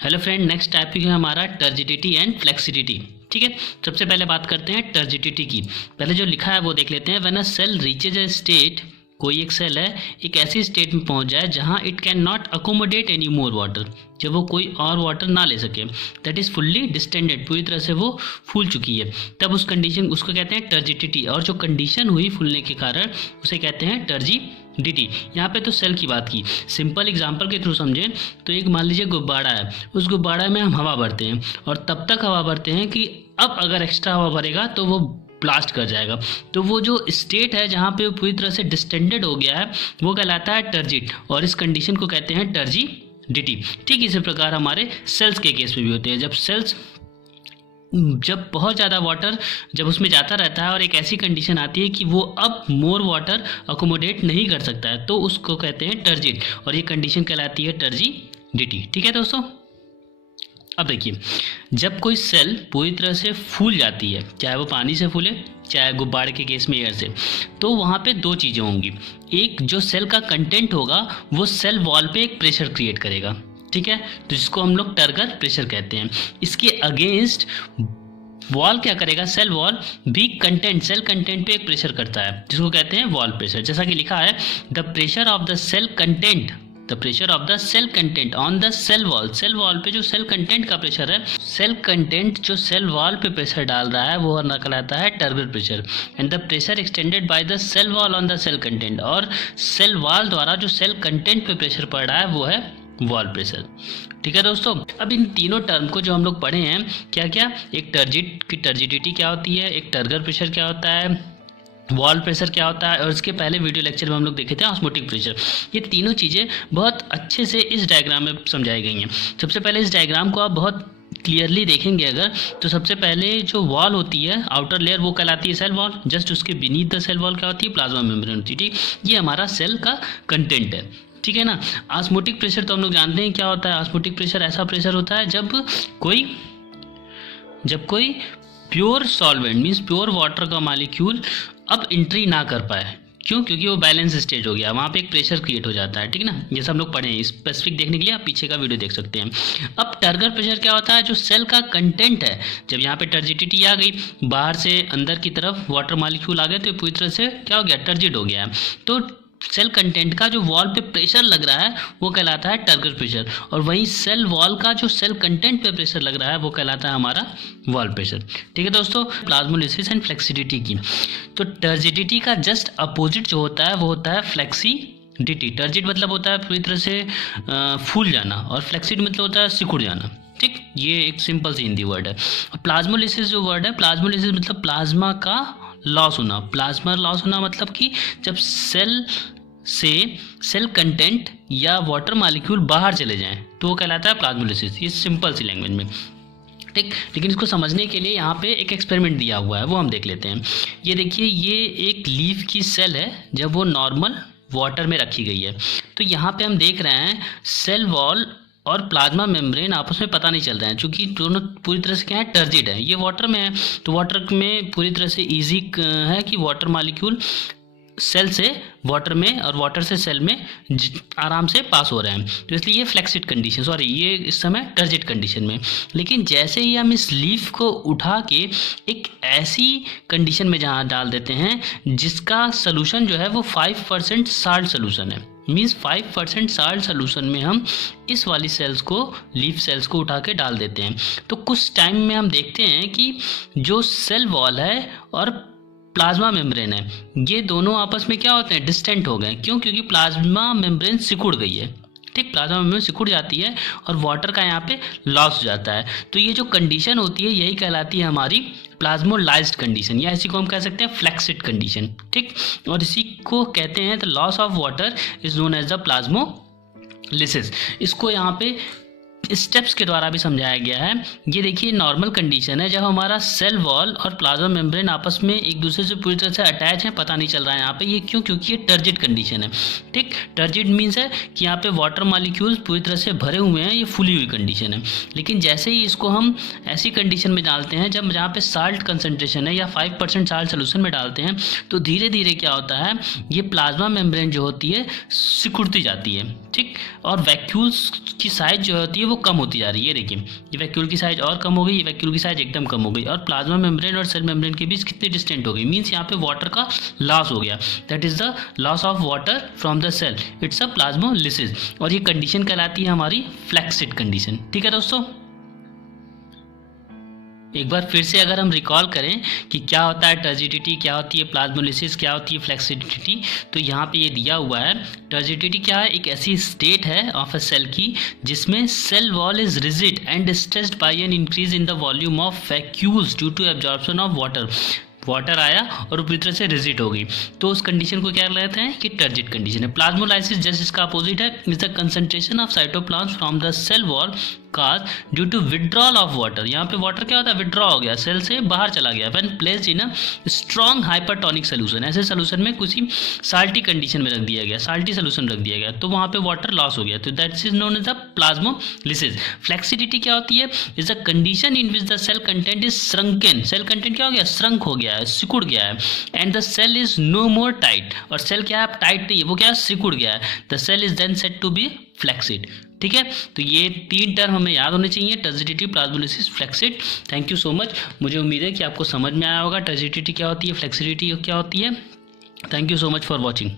Hello friend, next topic है हमारा turgidity and फ्लेक्सिडिटी। ठीक है, सबसे पहले बात करते हैं टर्जिडिटी की। पहले जो लिखा है वो देख लेते हैं। When a cell reaches a state, कोई एक सेल है एक ऐसी स्टेट में पहुंच जाए जहां it can not accommodate any more water, जब वो कोई और वाटर ना ले सके, दैट इज़ फुल्ली डिस्टेंडेड, पूरी तरह से वो फूल चुकी है, तब उस कंडीशन उसको कहते हैं टर्जिडिटी। और जो कंडीशन हुई फूलने के कारण उसे कहते हैं टर्जिडिटी। यहाँ पे तो सेल की बात की, सिंपल एग्जांपल के थ्रू समझें तो एक मान लीजिए गुब्बारा है, उस गुब्बारा में हम हवा भरते हैं और तब तक हवा भरते हैं कि अब अगर एक्स्ट्रा हवा भरेगा तो वो ब्लास्ट कर जाएगा। तो वो जो स्टेट है जहाँ पे वो पूरी तरह से डिस्टेंडेड हो गया है वो कहलाता है टर्जिड, और इस कंडीशन को कहते हैं टर्जिडिटी। ठीक इसी प्रकार हमारे सेल्स के केस में भी होते हैं। जब बहुत ज़्यादा वाटर जब उसमें जाता रहता है और एक ऐसी कंडीशन आती है कि वो अब मोर वाटर अकोमोडेट नहीं कर सकता है, तो उसको कहते हैं टर्जिड, और ये कंडीशन कहलाती है टर्जिडिटी। ठीक है दोस्तों, अब देखिए, जब कोई सेल पूरी तरह से फूल जाती है, चाहे वो पानी से फूले चाहे गुब्बारे के केस में एयर से, तो वहाँ पे दो चीज़ें होंगी। एक, जो सेल का कंटेंट होगा वो सेल वॉल पे एक प्रेशर क्रिएट करेगा, ठीक है, तो जिसको हम लोग टर्गर प्रेशर कहते हैं। इसके अगेंस्ट वॉल क्या करेगा, सेल वॉल भी सेल कंटेंट पे एक प्रेशर करता है, जिसको कहते हैं वॉल प्रेशर। जैसा कि लिखा है, the pressure of the cell content on the cell wall पे जो सेल कंटेंट का प्रेशर है, सेल कंटेंट जो सेल वॉल पे प्रेशर डाल रहा है वो कहलाता है turgor pressure. And the pressure extended by the cell wall on the cell content, और सेल वॉल द्वारा जो सेल कंटेंट पे प्रेशर पड़ रहा है वो है वॉल प्रेशर। ठीक है दोस्तों, अब इन तीनों टर्म को जो हम लोग पढ़े हैं, क्या क्या, एक टर्जिडिटी क्या होती है, एक टर्गर प्रेशर क्या होता है, वॉल प्रेशर क्या होता है, और इसके पहले वीडियो लेक्चर में हम लोग देखे थे ऑस्मोटिक प्रेशर। ये तीनों चीज़ें बहुत अच्छे से इस डायग्राम में समझाई गई हैं। सबसे पहले इस डायग्राम को आप बहुत क्लियरली देखेंगे अगर, तो सबसे पहले जो वॉल होती है, आउटर लेयर, वो कहलाती है सेल वॉल। जस्ट उसके बीनीथ द सेल वॉल क्या होती है, प्लाज्मा मेम्ब्रेन होती है। ठीक, ये हमारा सेल का कंटेंट है, ठीक है ना। ऑस्मोटिक प्रेशर तो हम लोग जानते हैं क्या होता है। ऑस्मोटिक प्रेशर ऐसा प्रेशर होता है जब कोई pure solvent means pure water का मॉलिक्यूल अब एंट्री ना कर पाए। क्यों? क्योंकि वो बैलेंस स्टेज हो गया, वहाँ पे एक प्रेशर क्रिएट हो जाता है, ठीक ना। ये सब लोग पढ़े हैं, स्पेसिफिक देखने के लिए आप पीछे का वीडियो देख सकते हैं। अब टर्गर प्रेशर क्या होता है, जो सेल का कंटेंट है, जब यहाँ पे टर्जिडिटी आ गई, बाहर से अंदर की तरफ वाटर मॉलिक्यूल आ गए, तो पूरी तरह से क्या हो गया, टर्जिड हो गया है। तो सेल कंटेंट का जो वॉल पे प्रेशर लग रहा है वो कहलाता है टर्गर प्रेशर, और वहीं सेल वॉल का जो सेल कंटेंट पे प्रेशर लग रहा है वो कहलाता है हमारा वॉल प्रेशर। ठीक है दोस्तों, प्लाज्मोलिसिस एंड फ्लेक्सिडिटी की, तो टर्जिडिटी का जस्ट अपोजिट जो होता है वो होता है फ्लेक्सिडिटी। टर्जिड मतलब होता है पूरी तरह से फूल जाना, और फ्लेक्सिड मतलब होता है सिकुड़ जाना। ठीक, ये एक सिंपल सी हिंदी वर्ड है। और प्लाज्मोलिसिस जो वर्ड है, प्लाज्मोलिसिस मतलब प्लाज्मा का लॉस होना। प्लाज्मा लॉस होना मतलब कि जब सेल से सेल कंटेंट या वाटर मॉलिक्यूल बाहर चले जाएं तो वो कहलाता है प्लाज्मोलिसिस, ये सिंपल सी लैंग्वेज में। ठीक, लेकिन इसको समझने के लिए यहाँ पे एक एक्सपेरिमेंट दिया हुआ है, वो हम देख लेते हैं। ये देखिए, ये एक लीफ की सेल है जब वो नॉर्मल वाटर में रखी गई है। तो यहाँ पे हम देख रहे हैं सेल वॉल और प्लाज्मा मेम्ब्रेन आपस में पता नहीं चल रहे हैं, क्योंकि दोनों पूरी तरह से क्या है, टर्जिड है। ये वाटर में है, तो वाटर में पूरी तरह से ईजी है कि वाटर मॉलिक्यूल सेल से वाटर में और वाटर से सेल में आराम से पास हो रहे हैं, तो इसलिए ये फ्लेक्सिड कंडीशन, सॉरी ये इस समय टर्जिड कंडीशन में। लेकिन जैसे ही हम इस लीफ को उठा के एक ऐसी कंडीशन में जहाँ डाल देते हैं जिसका सोल्यूशन जो है वो 5% साल्ट सोल्यूशन है, मीन्स 5% साल्ट सोल्यूशन में हम इस वाली सेल्स को, लीफ सेल्स को उठा के डाल देते हैं, तो कुछ टाइम में हम देखते हैं कि जो सेल वॉल है और प्लाज्मा मेम्ब्रेन है, ये दोनों आपस में क्या होते हैं, डिस्टेंट हो गए। क्यों? क्योंकि प्लाज्मा मेम्ब्रेन सिकुड़ गई है। ठीक, प्लाज्मा मेम्ब्रेन सिकुड़ जाती है और वाटर का यहाँ पे लॉस हो जाता है। तो ये जो कंडीशन होती है यही कहलाती है हमारी प्लाज्मोलाइज्ड कंडीशन, या इसी को हम कह सकते हैं फ्लेक्सिड कंडीशन। ठीक, और इसी को कहते हैं the loss of water is known as the plasmolysis. इसको यहाँ पे स्टेप्स के द्वारा भी समझाया गया है। ये देखिए, नॉर्मल कंडीशन है जब हमारा सेल वॉल और प्लाज्मा मेम्ब्रेन आपस में एक दूसरे से पूरी तरह से अटैच है, पता नहीं चल रहा है यहाँ पे। ये क्यों? क्योंकि ये टर्जिड कंडीशन है। ठीक, टर्जिड मीन्स है कि यहाँ पे वाटर मॉलिक्यूल्स पूरी तरह से भरे हुए हैं, ये फुली हुई कंडीशन है। लेकिन जैसे ही इसको हम ऐसी कंडीशन में डालते हैं जब जहाँ पे साल्ट कंसनट्रेशन है या 5% साल्ट सोल्यूशन में डालते हैं, तो धीरे धीरे क्या होता है, ये प्लाज्मा मेम्ब्रेन जो होती है सिकुड़ती जाती है। ठीक, और वैक्यूल्स की साइज जो होती है वो कम होती जा रही है। देखिए ये वैक्यूल की साइज और कम हो गई, ये वैक्यूल की साइज एकदम कम हो गई, और प्लाज्मा मेम्ब्रेन और सेल मेम्ब्रेन के बीच कितनी डिस्टेंट हो गई, मीन्स यहाँ पे वाटर का लॉस हो गया। That is the loss of water from the cell, it's a plasmolysis, और ये कंडीशन कहलाती है हमारी फ्लैक्सिड कंडीशन। ठीक है दोस्तों, एक बार फिर से अगर हम रिकॉल करें कि क्या होता है टर्जिडिटी, क्या होती है प्लाज्मोलिसिस, क्या होती है फ्लेक्सिडिटी, तो यहाँ पे ये दिया हुआ है। टर्जिडिटी क्या है, एक ऐसी स्टेट है ऑफ अ सेल की जिसमें cell wall is rigid and stressed by an increase in the volume of vacuoles due to absorption of water. Water आया और पूरी तरह से रिजिड हो गई, तो उस कंडीशन को क्या कहते हैं कि टर्जिड कंडीशन है। प्लाज्मोलाइसिस जस्ट इसका अपोजिट है, is the concentration of cytoplasm from the cell wall cause due to withdrawal of water. यहाँ पे वाटर क्या होता है, विड्रॉ हो गया, सेल से बाहर चला गया। When placed in a strong hypertonic solution, ऐसे सोल्यूशन में किसी साल्टी कंडीशन में रख दिया गया, साल्टी सोल्यूशन रख दिया गया, तो वहाँ पे वाटर लॉस हो गया, तो that is known as the plasmolysis. Flaccidity क्या होती है, is a condition in which the cell content is shrunken, cell content क्या हो गया, श्रंक हो गया है, सिकुड़ गया है, and the cell is no more tight, और सेल क्या है, टाइट नहीं है, वो क्या है, सिकुड़ गया है। The cell is then said to be flaccid. ठीक है, तो ये 3 टर्म हमें याद होने चाहिए, turgidity, plasmolysis, flaccid. Thank you so much, मुझे उम्मीद है कि आपको समझ में आया होगा टर्जिडिटी क्या होती है, फ्लैक्सिडिटी क्या होती है। Thank you so much for watching.